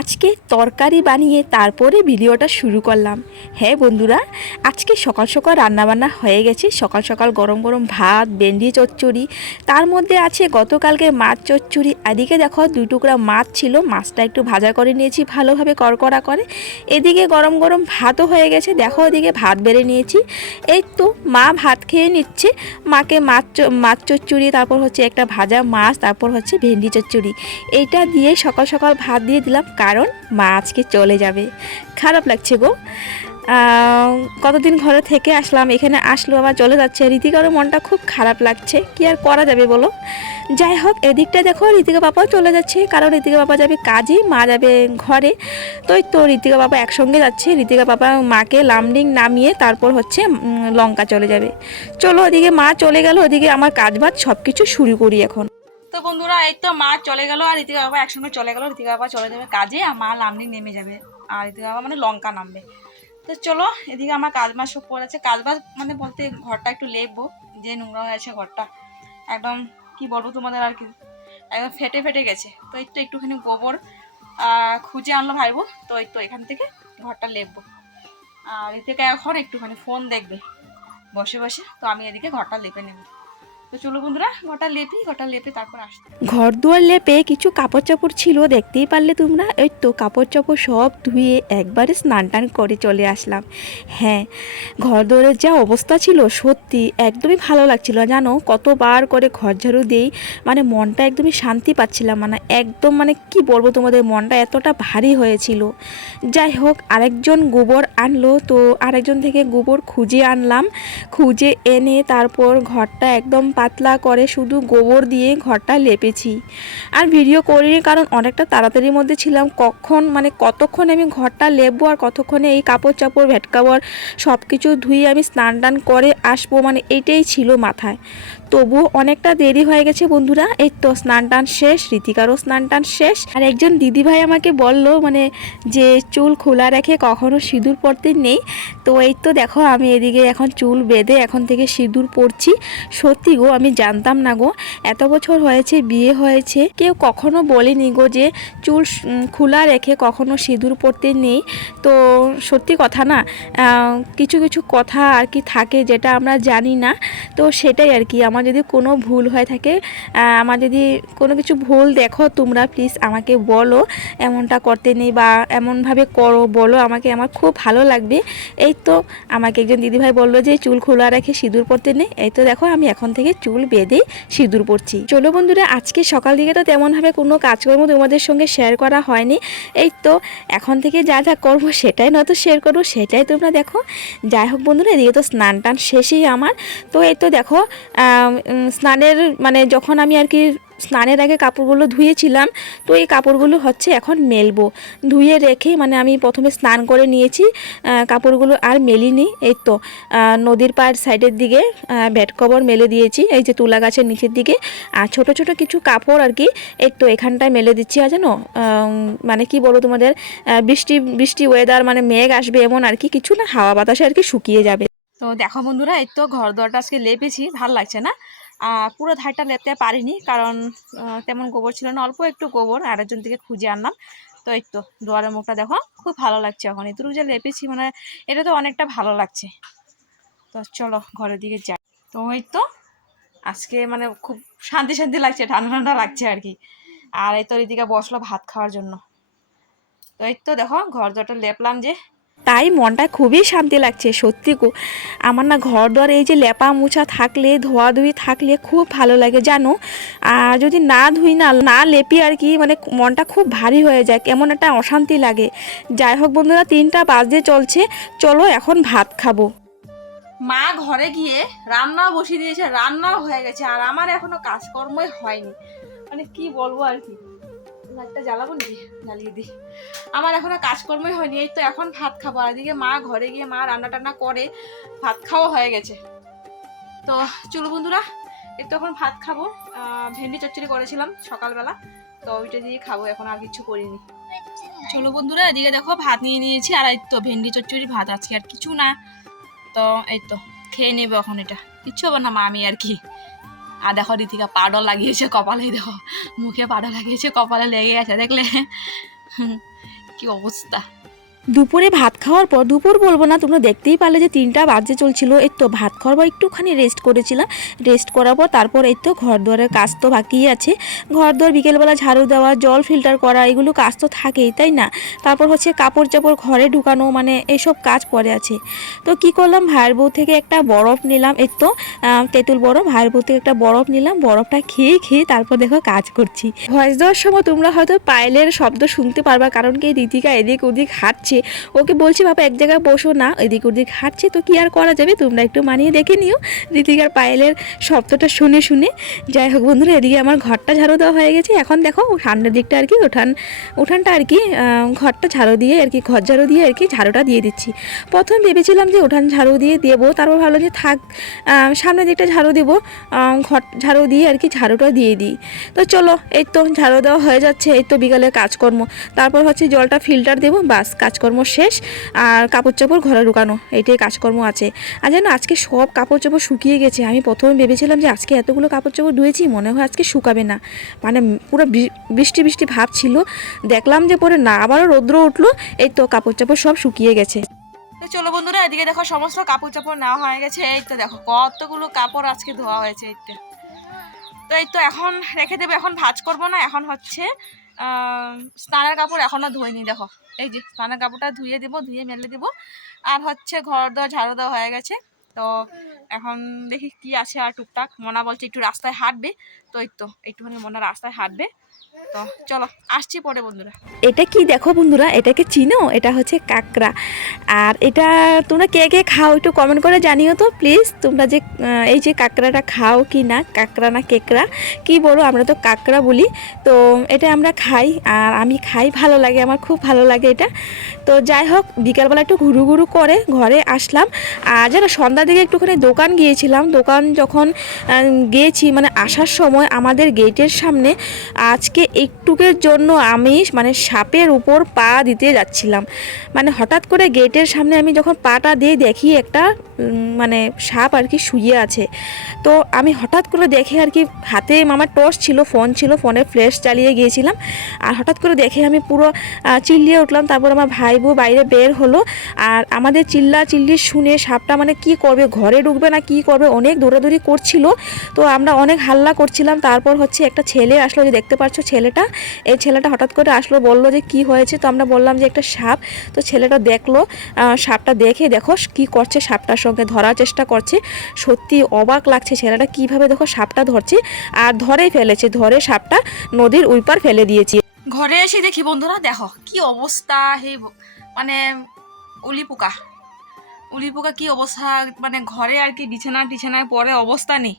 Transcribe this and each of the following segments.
আজকে তরকারি বানিয়ে তারপরে ভিডিওটা শুরু করলাম। হ্যাঁ বন্ধুরা, আজকে সকাল সকাল রান্নাবান্না হয়ে গেছে। সকাল সকাল গরম গরম ভাত, ভেন্ডি, চচ্চড়ি। তার মধ্যে আছে গতকালকে মাছ, চচ্চড়ি। এদিকে দেখো দুই টুকরা মাছ ছিল। মাছটা একটু ভাজা করে নিয়েছি, ভালোভাবে কড়কড়া করে। এদিকে গরম গরম ভাতও হয়ে গেছে। দেখো ওদিকে ভাত বেড়ে নিয়েছি। এই তো মা ভাত খেয়ে নিচ্ছে। মাকে মাছ মাছ, চচ্চড়ি, তারপর হচ্ছে একটা ভাজা মাছ, তারপর হচ্ছে ভেন্ডি, চচ্চড়ি। এইটা দিয়ে সকাল সকাল ভাত দিয়ে দিলাম। কারণ মা আজকে চলে যাবে। খারাপ লাগছে গো। কতদিন ঘরে থেকে আসলাম, এখানে আসলো, আবার চলে যাচ্ছে। রীতিকারও মনটা খুব খারাপ লাগছে। কি আর করা যাবে বলো? যাই হোক, এদিকটা দেখো ঋতিকা বাবাও চলে যাচ্ছে। কারণ ঋতিকা বাবা যাবে কাজে, মা যাবে ঘরে। তো তো ঋতিকা বাবা একসঙ্গে যাচ্ছে। ঋতিকা বাবা মাকে লামডিং নামিয়ে তারপর হচ্ছে লঙ্কা চলে যাবে। চলো, ওদিকে মা চলে গেল, ওদিকে আমার কাজ বাজ সব কিছু শুরু করি এখন। তো বন্ধুরা, এই তো মা চলে গেল আর ঋতিকা বাবা একসঙ্গে চলে গেল। ঋতিকা বাবা চলে যাবে কাজে আর মা নামনি নেমে যাবে। আর ঋতিকা বাবা মানে লঙ্কা নামবে। তো চলো, এদিকে আমার কাজ বাজ সব পড়েছে। কাজ বাজ মানে বলতে ঘরটা একটু লেপবো, যে নোংরা হয়েছে ঘরটা। একদম, কি বলব তোমাদের আর কি? একদম ফেটে ফেটে গেছে। তো এই তো একটুখানি গোবর খুঁজে আনলো ভাইবো। তো এই তো এখান থেকে ঘরটা লেপবো। আর এদিকে এখন একটুখানি ফোন দেখবে। বসে বসে, তো আমি এদিকে ঘরটা লেপে নেব। ঘর দুয়ার লেপে কিছু কাপড় চাপড় ছিল, দেখতেই পারলে তোমরা। এই তো কাপড় চাপড় সব ধুয়ে একবারে স্নান টান করে চলে আসলাম। হ্যাঁ ঘর দুয়ারের যা অবস্থা ছিল, সত্যি একদমই ভালো লাগছিল। জানো, কতবার করে ঘর ঝাড়ু দিই মানে মনটা একদমই শান্তি পাচ্ছিলাম মানে একদম মানে কি বলব তোমাদের, মনটা এতটা ভারী হয়েছিল। যাই হোক, আরেকজন গোবর আনলো, তো আরেকজন থেকে গোবর খুঁজে আনলাম। খুঁজে এনে তারপর ঘরটা একদম পাতলা করে শুধু গোবর দিয়ে ঘরটা লেপেছি। আর ভিডিও করিনি কারণ অনেকটা তাড়াতাড়ির মধ্যে ছিলাম। কখন মানে কতক্ষণ আমি ঘরটা লেপবো আর কতক্ষণে এই কাপড় চাপড় ভেট কাপড় সব কিছু ধুয়ে আমি স্নান টান করে আসব মানে এইটাই ছিল মাথায়। তবুও অনেকটা দেরি হয়ে গেছে বন্ধুরা। এই তো স্নান টান শেষ, রীতিকারও স্নান টান শেষ। আর একজন দিদিভাই আমাকে বলল মানে যে চুল খোলা রেখে কখনো সিঁদুর পরতে নেই। তো এই তো দেখো আমি এদিকে এখন চুল বেঁধে এখন থেকে সিঁদুর পরছি সত্যি গো আমি জানতাম না গো। এত বছর হয়েছে, বিয়ে হয়েছে। কেউ কখনো বলেনি গো যে চুল খোলা রেখে কখনো সিঁদুর পরতে নেই। তো সত্যি কথা না কিছু কিছু কথা আর কি থাকে যেটা আমরা জানি না। তো সেটাই আর কি। আমার যদি কোনো ভুল হয়ে থাকে আমার যদি কোনো কিছু ভুল দেখো তোমরা প্লিজ আমাকে বলো। এমনটা করতে নেই বা এমনভাবে করো, বলো। আমাকে আমার খুব ভালো লাগবে। এই তো আমাকে একজন দিদিভাই বলল যে, চুল খোলা রেখে সিঁদুর পরতে নেই। এই তো দেখো আমি এখন থেকে চুল বেঁধে সিঁদুর পড়ছি চলো বন্ধুরা, আজকে সকাল দিকে তো তেমনভাবে কোনো কাজকর্ম তোমাদের সঙ্গে শেয়ার করা হয়নি। এই তো, এখন থেকে যা যা করব সেটাই নয়তো শেয়ার করব, সেটাই তোমরা দেখো। যাই হোক বন্ধুরা, এদিকে তো স্নান টান শেষেই আমার। তো এই তো দেখো স্নানের মানে যখন আমি আর কি স্নানের আগে কাপড়গুলো ধুয়েছিলাম, তো এই কাপড়গুলো হচ্ছে এখন মেলবো। ধুয়ে রেখে মানে আমি প্রথমে স্নান করে নিয়েছি কাপড়গুলো আর মেলিনি। এই তো নদীর পাড় সাইডের দিকে ব্যাট কভার মেলে দিয়েছি, এই যে তুলা গাছের নিচের দিকে। আর ছোট ছোট কিছু কাপড় আর কি, এই তো এখানটায় মেলে দিচ্ছি। আর জানো মানে কি বলব তোমাদের বৃষ্টি বৃষ্টি ওয়েদার মানে মেঘ আসবে এমন আর কি, কিছু না, হাওয়া বাতাসে আর কি শুকিয়ে যাবে। তো দেখো বন্ধুরা, এই তো ঘর দরটা আজকে লেপেছি, ভালো লাগছে না? পুরো ধারটা লেপতে পারিনি, কারণ তেমন গোবর ছিল না, অল্প একটু গোবর আরেকজন থেকে খুঁজে আনলাম। তো এই তো দুয়ারের মুখটা দেখো, খুব ভালো লাগছে এখন। এটুকু যে লেপেছি মানে এটা তো অনেকটা ভালো লাগছে। তো চলো, ঘরের দিকে যাই। তো ওই তো, আজকে মানে খুব শান্তি শান্তি লাগছে, ঠান্ডা ঠান্ডা লাগছে আর কি। আর এই তো এদিকে বসল ভাত খাওয়ার জন্য। তো এই তো দেখো, ঘর দরটা লেপলাম যে তাই মনটা খুবই শান্তি লাগছে, সত্যি গো। আমার না ঘর দর এই যে লেপা মুছা থাকলে ধোয়া ধুই থাকলে খুব ভালো লাগে, জানো? আর যদি না ধুই না না লেপি আর কি মানে মনটা খুব ভারী হয়ে যায়, কেমন একটা অশান্তি লাগে। যাই হোক বন্ধুরা, তিনটা বাজে চলছে, চলো এখন ভাত খাব। মা ঘরে গিয়ে রান্না বসিয়ে দিয়েছে, রান্নাও হয়ে গেছে, আর আমার এখনও কাজকর্মই হয়নি। মানে কি বলব আর কি? লাইটটা জ্বালাবো নাকি? জ্বালিয়ে দিই। আমার এখনও কাজকর্মই হয়নি, এই তো এখন ভাত খাব। আর এদিকে মা ঘরে গিয়ে মা রান্না টান্না করে, ভাত খাওয়া হয়ে গেছে। তো চলো বন্ধুরা, একটু এখন ভাত খাব। ভেন্ডি চচ্চড়ি করেছিলাম সকালবেলা, তো ওইটা দিয়ে খাব, এখন আর কিছু করিনি। চলো বন্ধুরা, এদিকে দেখো ভাত নিয়ে নিয়েছি, আর এই তো ভেন্ডি চচ্চড়ি ভাত আজকে আর কিছু না। তো এই তো, খেয়ে নেব এখন এটা। কিচ্ছু হবে না মা, আমি আর কি। আর দেখো রীতিকা পাউডার লাগিয়েছে কপালে, দেখো। মুখে পাউডার লাগিয়েছে কপালে লেগে আছে, দেখলে। কি অবস্থা দুপুরে ভাত খাওয়ার পর দুপুর বলব না, তোমরা দেখতেই পারলে যে তিনটা বাজে চলছিল। এই তো ভাত খাওয়ার পর একটুখানি রেস্ট করেছিলাম। রেস্ট করার পর তারপর এই তো ঘর দুয়ারের কাজ তো বাকিই আছে। ঘর দুয়ার বিকেলবেলা ঝাড়ু দেওয়া, জল ফিল্টার করা, এগুলো কাজ তো থাকেই, তাই না? তারপর হচ্ছে কাপড় চাপড় ঘরে ঢুকানো মানে এসব কাজ পড়ে আছে। তো কি করলাম, ভাইয়ের বউ থেকে একটা বরফ নিলাম, এই তো তেঁতুল বরফ, ভাইয়ের বউ থেকে একটা বরফ নিলাম, বরফটা খেয়ে খেয়ে তারপর দেখো কাজ করছি। ভয়েস দেওয়ার সময় তোমরা হয়তো পায়েলের শব্দ শুনতে পারবা, কারণ কি রীতিকা এদিক ওদিক হাঁটছে। ওকে বলছি, বাবা, এক জায়গায় বসো না, এদিক ওদিক হাঁটছে, তো কি আর করা যাবে? তোমরা একটু মানিয়ে দেখে নিও। রীতিকার পায়েলের শব্দটা শুনে শুনে, যাই হোক বন্ধুরা, এদিকে আমার ঘরটা ঝাড়ু দেওয়া হয়ে গেছে। এখন দেখো ঠান্ডার দিকটা আর কি, উঠান, উঠানটা আর কি ঘরটা ঝাড়ু দিয়ে আর কি, ঘর ঝাড়ু দিয়ে আর কি ঝাড়ুটা দিয়ে দিচ্ছি। প্রথম ভেবেছিলাম যে উঠান ঝাড়ু দিয়ে দেবো, তারপর ভাবলো যে থাক সামনের দিকটা ঝাড়ু দেবো ঘর ঝাড়ু দিয়ে আর কি ঝাড়ুটা দিয়ে দিই। তো চলো, এই তো ঝাড়ু দেওয়া হয়ে যাচ্ছে, এই তো বিকালে কাজকর্ম। তারপর হচ্ছে জলটা ফিল্টার দেবো, বাস কাজকর্ম শেষ আর কাপড় চাপড় ঘরে ঢুকানো, এইটাই কাজকর্ম আছে। আর জানো, আজকে সব কাপড় চাপড় শুকিয়ে গেছে। আমি প্রথমে ভেবেছিলাম যে আজকে এতগুলো কাপড় চাপড় ধুয়েছি, মনে হয় আজকে শুকাবে না। মানে পুরো বৃষ্টি বৃষ্টি ভাব ছিল। দেখলাম যে পরে না, আবারও রৌদ্র উঠল, এই তো কাপড় চাপড় সব শুকিয়ে গেছে। তো চলো বন্ধুরা, এদিকে দেখো সমস্ত কাপড় চাপড় নেওয়া হয়ে গেছে। এই তো দেখো, কতগুলো কাপড় আজকে ধোয়া হয়েছে, এই তো। এই তো এখন রেখে দেবো, এখন ভাজ করব না, এখন হচ্ছে স্নানের কাপড় এখনও ধুইনি, দেখো। এই যে স্নানের কাপড়টা ধুয়ে দেবো, ধুয়ে মেলে দেবো। আর হচ্ছে ঘর দেওয়া ঝাড়ু দেওয়া হয়ে গেছে। তো এখন দেখি কি আছে আর টুকটাক। মনা বলছে একটু রাস্তায় হাঁটবে। তো এই তো, একটুখানি মনা রাস্তায় হাঁটবে। তো চলো, আসছি পরে বন্ধুরা। এটা কি দেখো বন্ধুরা, এটাকে চিনো? এটা হচ্ছে কাঁকড়া। আর এটা তোমরা কে কে খাও একটু কমেন্ট করে জানিও তো প্লিজ তোমরা যে এই যে কাঁকড়াটা খাও কি না, কাঁকড়া না কেকড়া, কি বলো? আমরা তো কাঁকড়া বলি। তো এটা আমরা খাই, আর আমি খাই ভালো লাগে, আমার খুব ভালো লাগে এটা। তো যাই হোক, বিকালবেলা একটু ঘুরু ঘুরু করে ঘরে আসলাম। আর যেন সন্ধ্যার দিকে একটুখানি দোকান গিয়েছিলাম। দোকান যখন গিয়েছি মানে আসার সময় আমাদের গেটের সামনে আজকে একটুকের জন্য আমি মানে সাপের উপর পা দিতে যাচ্ছিলাম। মানে হঠাৎ করে গেটের সামনে আমি যখন পাটা দিয়ে দেখি একটা মানে সাপ আর কি শুয়ে আছে। তো আমি হঠাৎ করে দেখে আর কি, হাতে আমার টর্চ ছিল, ফোন ছিল, ফোনে ফ্ল্যাশ চালিয়ে গিয়েছিলাম। আর হঠাৎ করে দেখে আমি পুরো চিল্লিয়ে উঠলাম। তারপর আমার ভাই বাইরে বের হলো। আর আমাদের চিল্লা চিল্লি শুনে সাপটা মানে কি করবে, ঘরে ঢুকবে না কি করবে, অনেক দৌড়াদৌড়ি করছিল। তো আমরা অনেক হাল্লা করছিলাম। তারপর হচ্ছে একটা ছেলে আসলো যে দেখতে পাচ্ছ ছেলেটা? এই ছেলেটা হঠাৎ করে আসলো, বলল যে কি হয়েছে? তো আমরা বললাম যে একটা সাপ। তো ছেলেটা দেখল সাপটা দেখে দেখো কি করছে সাপটার সঙ্গে, ধরার চেষ্টা করছে। সত্যি অবাক লাগছে ছেলেটা, কীভাবে দেখো সাপটা ধরছে? আর ধরেই ফেলেছে, ধরে সাপটা নদীর উইপার ফেলে দিয়েছে। ঘরে এসে দেখি বন্ধুরা, দেখো কি অবস্থা, হে মানে উলি পোকা উলি পোকা কি অবস্থা? মানে ঘরে আর কি বিছানা টিছানায় পরে অবস্থা নেই।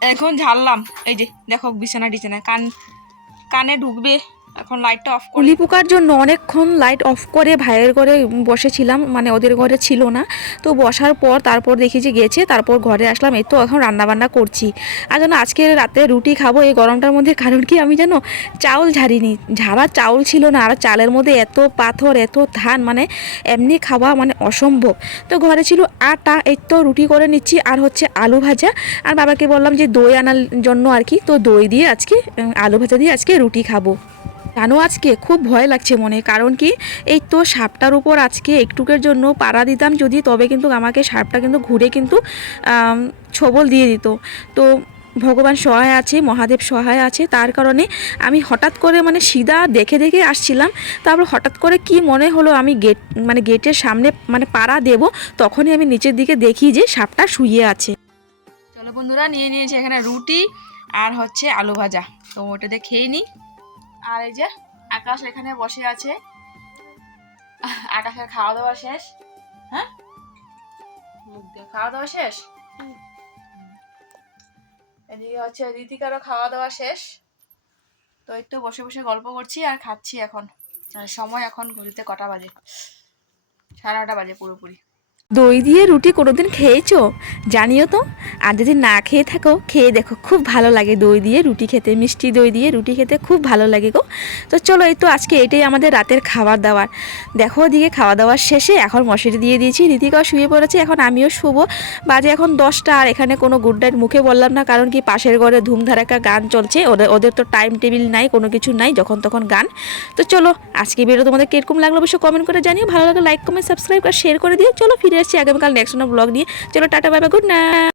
এখন ঝাড়লাম। এই যে, দেখো বিছানা টিছানায়। কান কানে ঢুকবে। এখন লাইটটা অফ করি। উলি পোকার জন্য অনেকক্ষণ লাইট অফ করে, ভাইয়ের ঘরে বসেছিলাম মানে ওদের ঘরে ছিল না। তো বসার পর তারপর দেখি যে গেছে, তারপর ঘরে আসলাম, এই তো এখন রান্না বান্না করছি। আর যেন আজকে রাতে রুটি খাব, এই গরমটার মধ্যে, কারণ কি আমি যেন চাউল ঝাড়িনি। ঝাড়া চাউল ছিল না, আর চালের মধ্যে এত পাথর, এত ধান মানে এমনি খাওয়া মানে অসম্ভব। তো ঘরে ছিল আটা, এই তো রুটি করে নিচ্ছি, আর হচ্ছে আলু ভাজা। আর বাবাকে বললাম যে দই আনার জন্য আর কি, তো দই দিয়ে আজকে, আলু ভাজা দিয়ে আজকে রুটি খাব। জানো আজকে? খুব ভয় লাগছে মনে। কারণ কি, এই তো সাপটার উপর আজকে একটুকের জন্য পাড়া দিতাম, যদি তবে কিন্তু আমাকে সাপটা কিন্তু ঘুরে কিন্তু ছবল দিয়ে দিত। তো ভগবান সহায় আছে, মহাদেব সহায় আছে, তার কারণে আমি হঠাৎ করে মানে সিধা দেখে দেখে আসছিলাম। তারপর হঠাৎ করে কি মনে হলো, আমি গেট মানে গেটের সামনে মানে পাড়া দেব, তখনই আমি নিচের দিকে দেখি যে সাপটা শুয়ে আছে। চলো বন্ধুরা, নিয়ে নিয়েছি এখানে রুটি আর হচ্ছে আলু ভাজা। তো ওটাতে খেয়ে নিই। আর এই যে আকাশ এখানে বসে আছে। আকাশের খাওয়া দাওয়া শেষ? হ্যাঁ? খাওয়া দাওয়া শেষ? এদিকে হচ্ছে রীতিকারও খাওয়া দাওয়া শেষ। তো এই তো বসে বসে গল্প করছি আর খাচ্ছি এখন। সময় এখন ঘুরিতে কটা বাজে? সাড়ে আটটা বাজে পুরোপুরি। দই দিয়ে রুটি কোনোদিন খেয়েছো? জানিও তো, আর যদি না খেয়ে থাকো, খেয়ে দেখো, খুব ভালো লাগে দই দিয়ে রুটি খেতে, মিষ্টি দই দিয়ে রুটি খেতে খুব ভালো লাগে গো। তো চলো এই তো আজকে এটাই আমাদের রাতের খাবার দাবার দেখো ওদিকে খাওয়া দাওয়ার শেষে এখন মশারি দিয়ে দিয়েছি রীতিকাও শুয়ে পড়েছে, এখন আমিও শুবো। বাজে এখন দশটা, আর এখানে কোনো গুড নাইট মুখে বললাম না, কারণ কি পাশের ঘরে ধুমধারাক্কা গান চলছে, ওদের ওদের তো টাইম টেবিল নাই, কোনো কিছু নাই, যখন তখন গান। তো চলো, আজকে ভিডিও তোমাদের কীরকম লাগল অবশ্যই কমেন্ট করে জানিও, ভালো লাগে লাইক কমেন্ট সাবস্ক্রাইব আর শেয়ার করে দিও। চলো ফিরে আসছি। আগামীকাল নেক্সট ব্লগ নিয়ে। চলো টাটা বাবা গুড নাইট